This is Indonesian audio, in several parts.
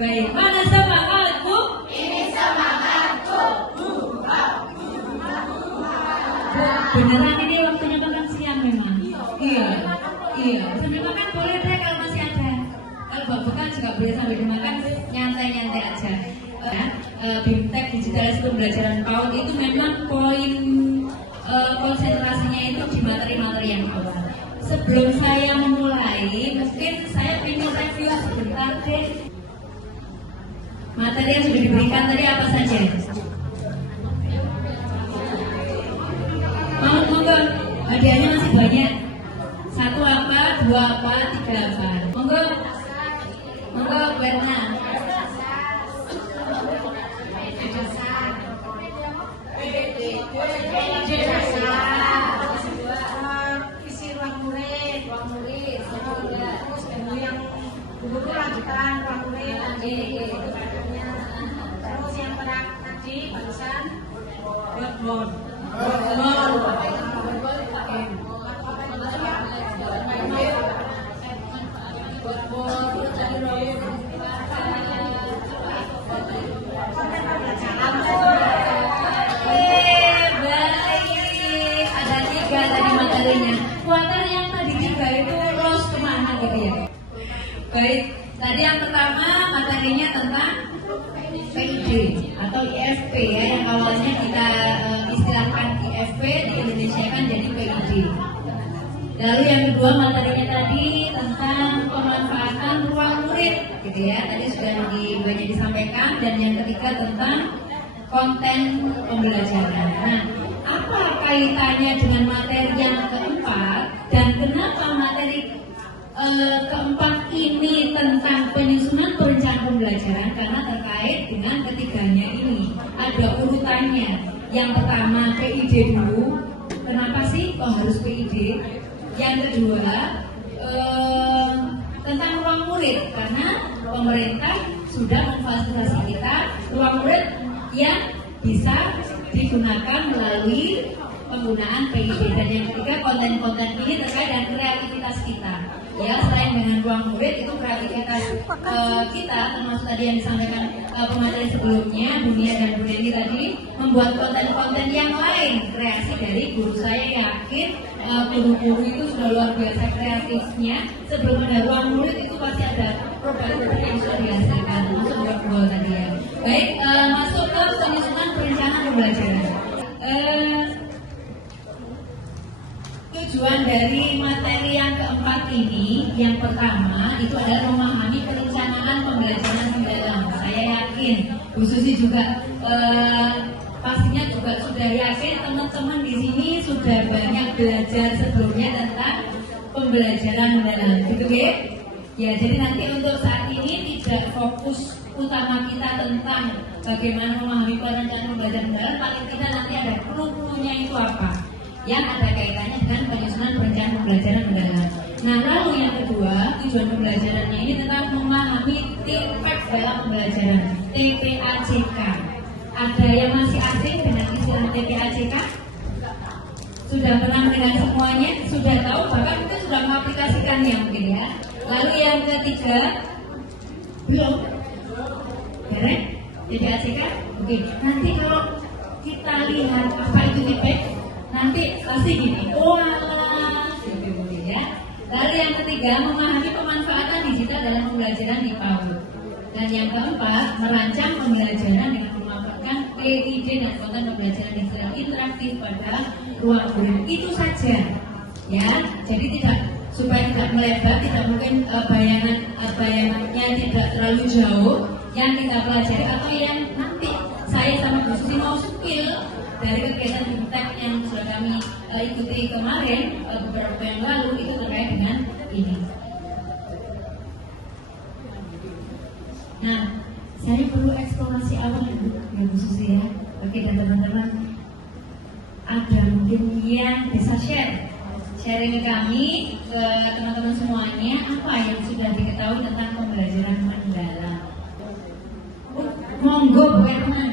Baik, mana semangatmu? Ini semangatku. Beneran ini waktunya makan siang memang. Iya. Sambil makan boleh deh kalau masih ada. Kalau bukan juga boleh sambil dimakan, nyantai-nyantai aja. BIMTEK Digitalisasi Pembelajaran PAUD itu memang poin konsentrasinya itu di materi-materi yang awal. Sebelum saya memulai, mungkin saya ingin review sebentar deh. Materi yang sudah diberikan tadi apa saja? Monggo, hadiahnya masih banyak. 1 apa, 2 apa, 3 apa? Monggo, Berna. Isi ruang murid, terus yang dulu lanjutan ruang murid, terus yang tadi barusan blackboard. Kuarter yang tadi 3 itu los kemana gitu ya? Baik, tadi yang pertama materinya tentang PID atau IFP ya, yang awalnya kita istilahkan IFP, di Indonesia kan jadi PID. Lalu yang kedua materinya tadi tentang pemanfaatan ruang murid gitu ya, tadi sudah banyak disampaikan. Dan yang ketiga tentang konten pembelajaran. Nah, apa kaitannya dengan materi yang keempat dan kenapa materi keempat ini tentang penyusunan perencanaan pembelajaran? Karena terkait dengan ketiganya ini ada urutannya. Yang pertama PID dulu. Kenapa sih kok harus PID? Yang kedua tentang ruang murid, karena pemerintah sudah memfasilitasi kita ruang murid yang bisa digunakan melalui penggunaan PID. Dan yang ketiga konten-konten ini terkait dengan kreativitas kita. Ya, selain dengan ruang murid itu kreativitas kita, termasuk tadi yang disampaikan pemateri sebelumnya, Dunia dan Bu Neni tadi, membuat konten-konten yang lain kreasi dari guru. Saya yakin guru-guru itu sudah luar biasa kreatifnya. Sebelum ada ruang murid itu pasti ada produk-produk yang sudah dihasilkan, masuk buat tadi ya. Baik, masuk ke penyusunan perencanaan pembelajaran. Tujuan dari materi yang keempat ini, yang pertama itu adalah memahami perencanaan pembelajaran mendalam. Saya yakin Bu Susi juga pastinya juga sudah yakin teman-teman di sini sudah banyak belajar sebelumnya tentang pembelajaran mendalam, gitu ya? Ya, jadi nanti untuk saat ini tidak fokus utama kita tentang bagaimana memahami perencanaan pembelajaran mendalam, paling tidak nanti ada clue-nya itu apa yang ada kaitannya dengan penyusunan perencanaan pembelajaran mendalam. Nah, lalu yang kedua, tujuan pembelajarannya ini tentang memahami impact dalam pembelajaran, TPAJK. Ada yang masih asing dengan istilah TPAJK? Sudah pernah mendengar semuanya? Sudah tahu, bahkan itu sudah mengaplikasikannya mungkin ya. Lalu yang ketiga, belum? Beres? TPAJK? Oke, nanti kalau kita lihat apa itu impact, nanti pasti gini, gitu ya. Lalu yang ketiga, memahami pemanfaatan digital dalam pembelajaran di PAUD. Dan yang keempat, merancang pembelajaran dengan memanfaatkan PID dan konten pembelajaran digital interaktif pada ruang guru. Itu saja, ya. Jadi supaya tidak melebar, tidak mungkin bayangannya tidak terlalu jauh yang kita pelajari atau yang nanti saya sama Bu Susi mau spill dari kegiatan BIMTEK yang sudah kami ikuti kemarin beberapa yang lalu, itu terkait dengan ini. Nah, saya perlu eksplorasi awal dulu ya Bu Susi ya. Oke, dan teman-teman ada mungkin yang bisa sharing ke kami, ke teman-teman semuanya, apa yang sudah diketahui tentang pembelajaran mendalam. Monggo Bu Erna.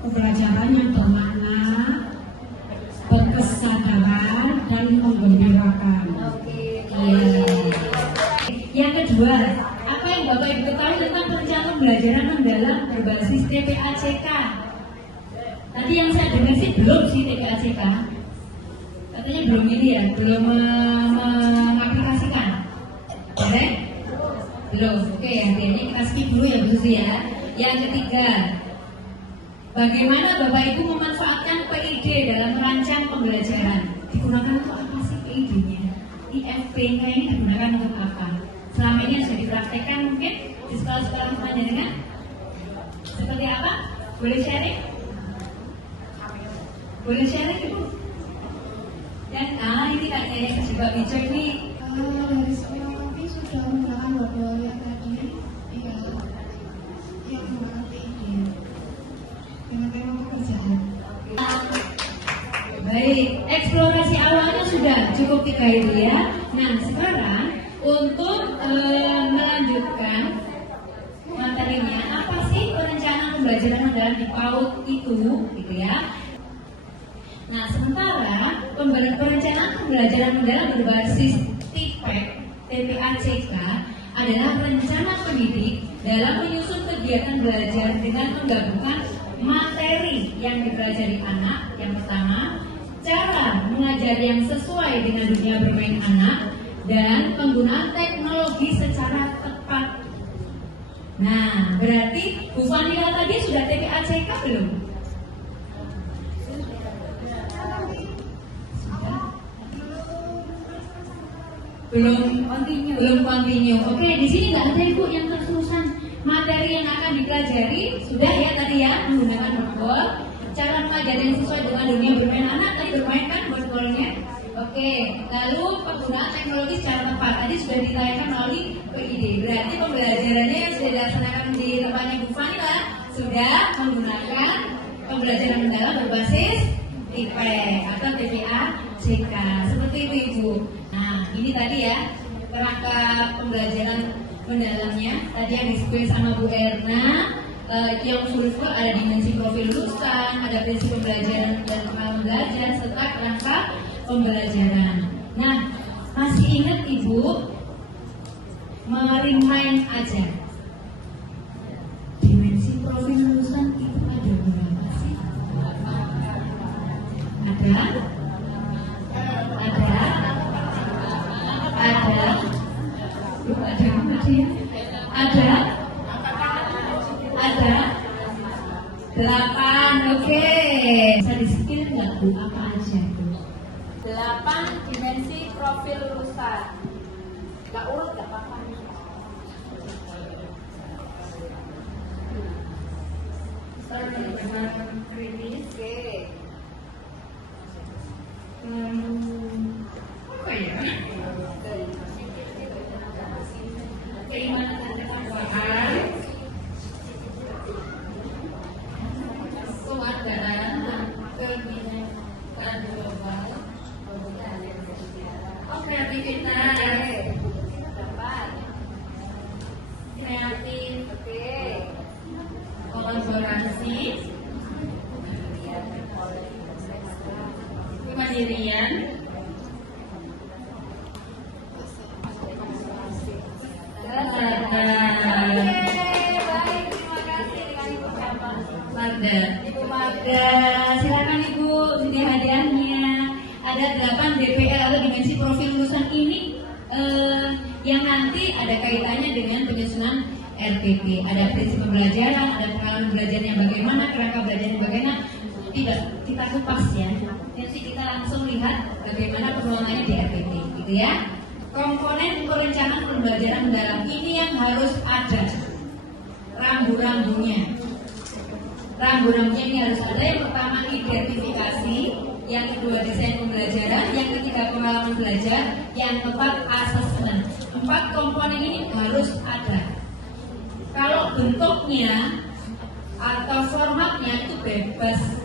Pembelajaran yang bermakna, berkesadaran dan menggembirakan. Oke. TPACK. Tadi yang saya dengar sih belum sih TPACK. Katanya belum ini ya, belum mengaplikasikan. Oke? Belum. Oke, artinya kita skip dulu ya Bu Susi ya. Yang ketiga, bagaimana Bapak Ibu memanfaatkan PID dalam merancang pembelajaran? Digunakan untuk apa sih PID-nya? IFP-nya ini digunakan untuk apa? Selama ini sudah dipraktekkan mungkin di sekolah-sekolah panjenengan? Seperti apa? Boleh sharing? Boleh sharing Ibu? Dan ini katanya juga bijak nih. Dari sekolah kami sudah menggunakan modul yang tadi, iya, yang menggunakan PID dengan tema pekerjaan. Baik, eksplorasi awalnya sudah cukup 3 itu ya. Nah sekarang untuk melanjutkan materinya, apa sih perencanaan pembelajaran mendalam di PAUD itu, gitu ya. Nah sementara perencanaan pembelajaran mendalam berbasis TPACK adalah rencana pendidik dalam menyusun kegiatan belajar dengan menggabungkan materi yang dipelajari anak, yang pertama, cara mengajar yang sesuai dengan dunia bermain anak, dan penggunaan teknologi secara tepat. Nah, berarti Bu Vanila tadi sudah TPACK belum? Belum continue. Oke, di sini nggak ada Ibu yang terusan materi yang akan dipelajari. Sudah ya tadi ya, menggunakan modul. Cara mengajar yang sesuai dengan dunia bermain anak, tadi bermain kan modulnya. Oke, lalu penggunaan teknologi secara tepat. Tadi sudah ditayangkan melalui PID. Berarti pembelajarannya yang sudah dilaksanakan di tempatnya Bu Vanila sudah menggunakan pembelajaran mendalam berbasis TPACK atau TPACK. Seperti itu Ibu. Nah, ini tadi ya kerangka pembelajaran mendalamnya. Tadi yang disebut sama Bu Erna, yang full ada dimensi profil lulusan, ada prinsip pembelajaran dan pengalaman belajar, serta kerangka pembelajaran. Nah, masih ingat Ibu merimain aja. Dimensi profil lulusan itu ada berapa sih? Ada 8, oke. Bisa di-skill nggak Bu? Apa aja Bu? 8 dimensi profil lulusan. Nggak urut nggak apa-apa. Perbedaan kritis. Oke. Apa ya? Keimanan dan ketakwaan, kewargaan, kebinekaan global, kreativitas, kreatif, kolaborasi, kemandirian, Ibu Magda, silakan Ibu, ini hadiahnya. Ada 8 DPL atau dimensi profil lulusan ini yang nanti ada kaitannya dengan penyusunan RPP. Ada prinsip pembelajaran, ada pengalaman belajar yang bagaimana, kerangka belajar yang bagaimana. Tidak kita kupas ya. Nanti kita langsung lihat bagaimana penuangannya di RPP, gitu ya. Komponen perencanaan pembelajaran mendalam ini yang harus ada rambu-rambunya. Rambu-rambunya ini harus ada. Yang pertama identifikasi, yang kedua desain pembelajaran, yang ketiga pengalaman belajar, yang keempat asesmen. 4 komponen ini harus ada. Kalau bentuknya atau formatnya itu bebas,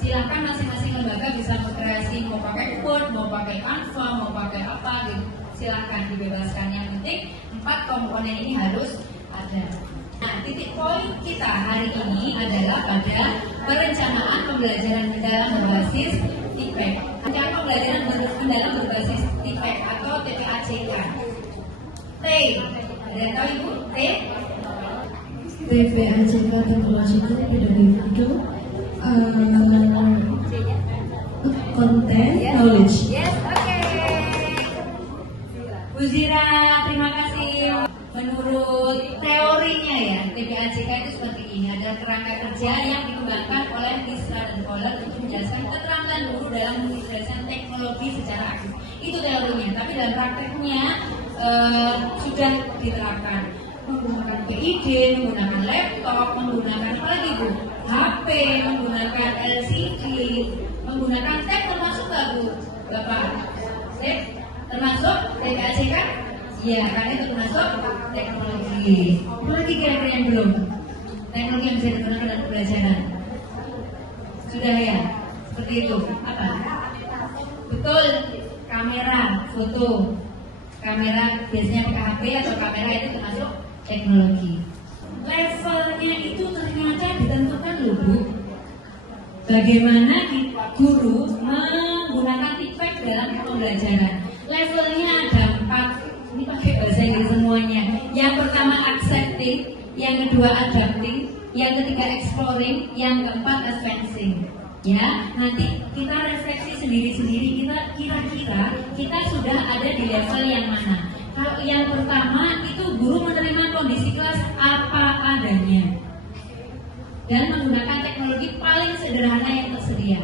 silakan masing-masing lembaga bisa berkreasi, mau pakai Word, mau pakai Canva, mau pakai apa gitu. Silakan dibebaskan. Yang penting 4 komponen ini harus ada. Nah, titik poin kita hari ini adalah pada perencanaan pembelajaran mendalam berbasis TPACK. Rencana pembelajaran mendalam berbasis TPACK atau TPACK. T, ada tahu Ibu? T PPAJK Technological Pedagogical Content Knowledge. Yes, oke. Bu Zira, terima kasih. Menurut teorinya ya, PPAJK itu seperti ini, ada kerangka kerja yang dikembangkan oleh Lisra dan Kohler untuk menjelaskan keterampilan guru dalam mengintegrasikan teknologi secara aktif. Itu teorinya, tapi dalam prakteknya sudah diterapkan. Menggunakan PID, menggunakan laptop, menggunakan apa lagi Bu? HP, menggunakan LCD, menggunakan tab termasuk nggak Bu? Bapak? Tab termasuk PPAJK? Ya, karena itu termasuk teknologi. Apa lagi kira-kira yang belum? Teknologi yang bisa digunakan dalam pembelajaran. Sudah ya? Seperti itu. Apa? Betul. Kamera, foto. Kamera biasanya pakai HP atau kamera itu termasuk teknologi. Levelnya itu ternyata ditentukan loh Bu. Bagaimana guru menggunakan feedback dalam pembelajaran. Levelnya ada 4. Ini pakai bahasa Inggris semuanya. Yang pertama accepting, yang kedua adapting, yang ketiga exploring, yang keempat advancing. Ya, nanti kita refleksi sendiri-sendiri, kita kira-kira kita sudah ada di level yang mana. Kalau yang pertama itu guru menerima kondisi kelas apa adanya dan menggunakan teknologi paling sederhana yang tersedia.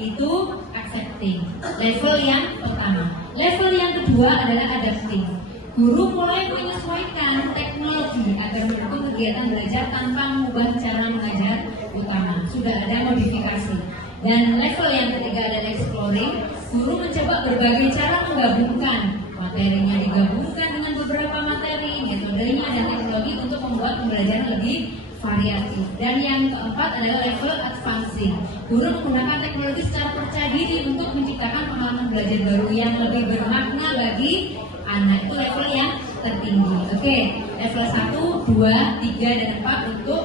Itu accepting, level yang pertama. Level yang kedua adalah adapting. Guru mulai menyesuaikan teknologi agar mendukung kegiatan belajar tanpa mengubah cara mengajar utama. Sudah ada modifikasi. Dan level yang ketiga adalah exploring. Guru mencoba berbagai cara menggabungkan materinya, digabungkan dengan beberapa materi, metodenya dan teknologi untuk membuat pembelajaran lebih variatif. Dan yang keempat adalah level advancing. Guru menggunakan teknologi secara percaya diri untuk menciptakan pengalaman belajar baru yang lebih bermakna bagi anak. Itu level yang tertinggi. Oke, level 1, 2, 3, dan 4 untuk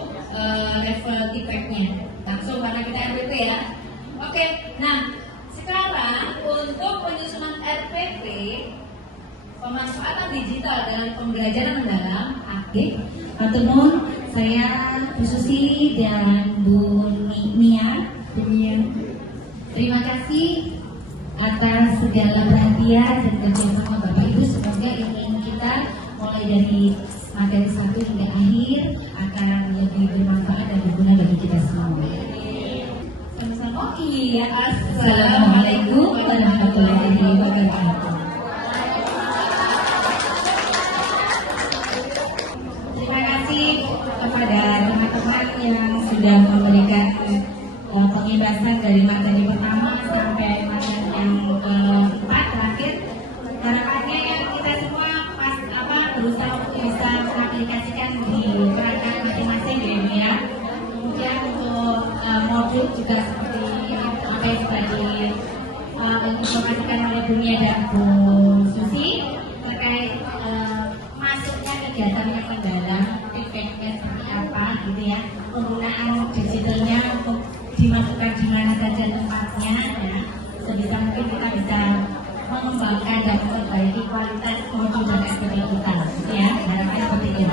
level feedbacknya. Langsung karena kita RPP ya. Oke, nah sekarang untuk penyusunan RPP pemanfaatan digital dalam pembelajaran mendalam. Aktif. Maturnuun, saya Bu Susi dan Bu Mia. Terima kasih atas segala perhatian dan kerjasama Bapak Ibu. Semoga ilmu kita mulai dari materi 1 hingga akhir akan lebih bermanfaat dan berguna bagi kita semua. Sama-sama. Oh iya, assalamualaikum warahmatullahi wabarakatuh. Terima kasih kepada teman-teman yang sudah memberikan penjelasan dari materi pertama sampai materi yang keempat terakhir. Harapannya ya kita semua berusaha untuk bisa mengaplikasikan di perangkat masing-masing ya. Kemudian untuk modul juga seperti apa yang sudah diinformasikan oleh Bu Mia dan Bu Susi terkait masuknya kegiatan yang mendalam, feedbacknya seperti apa gitu ya, penggunaan digitalnya untuk dimasukkan di mana saja tempatnya ya, sebisa mungkin kita bisa mengembangkan dan memperbaiki kualitas modul dan SPP kita ya, harapannya seperti itu.